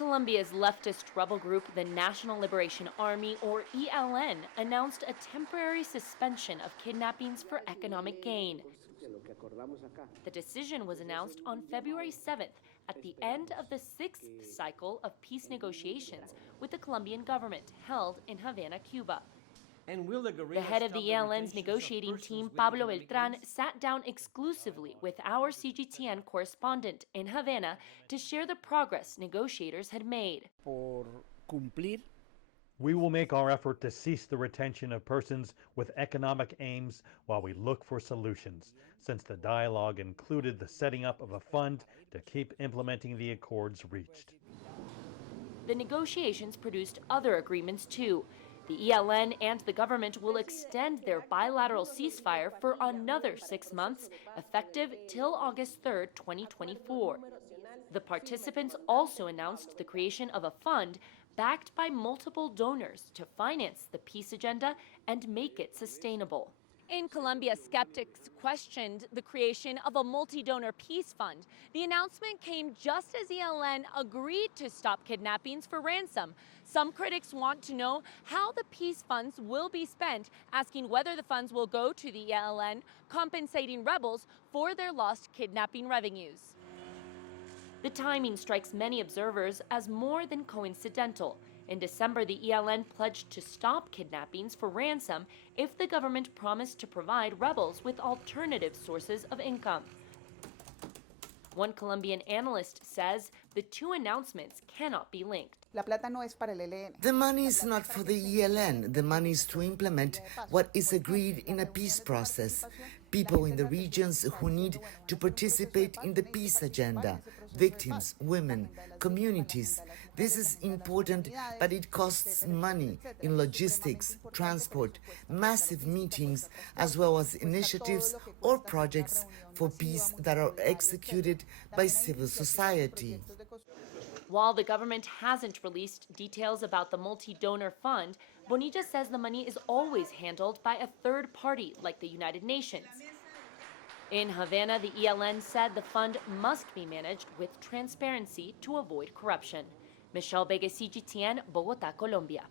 Colombia's leftist rebel group, the National Liberation Army, or ELN, announced a temporary suspension of kidnappings for economic gain. The decision was announced on February 7th at the end of the sixth cycle of peace negotiations with the Colombian government held in Havana, Cuba. The head of the ELN's negotiating team, Pablo Beltran, sat down exclusively with our CGTN correspondent in Havana to share the progress negotiators had made. We will make our effort to cease the retention of persons with economic aims while we look for solutions, since the dialogue included the setting up of a fund to keep implementing the accords reached. The negotiations produced other agreements too. The ELN and the government will extend their bilateral ceasefire for another 6 months, effective till August 3, 2024. The participants also announced the creation of a fund backed by multiple donors to finance the peace agenda and make it sustainable. In Colombia, skeptics questioned the creation of a multi-donor peace fund. The announcement came just as ELN agreed to stop kidnappings for ransom. Some critics want to know how the peace funds will be spent, asking whether the funds will go to the ELN, compensating rebels for their lost kidnapping revenues. The timing strikes many observers as more than coincidental. In December, the ELN pledged to stop kidnappings for ransom if the government promised to provide rebels with alternative sources of income. One Colombian analyst says the two announcements cannot be linked. The money is not for the ELN. The money is to implement what is agreed in a peace process. People in the regions who need to participate in the peace agenda. Victims, women, communities. This is important, but it costs money in logistics, transport, massive meetings, as well as initiatives or projects for peace that are executed by civil society. While the government hasn't released details about the multi-donor fund, Bonilla says the money is always handled by a third party like the United Nations. In Havana, the ELN said the fund must be managed with transparency to avoid corruption. Michelle Begue, CGTN, Bogota, Colombia.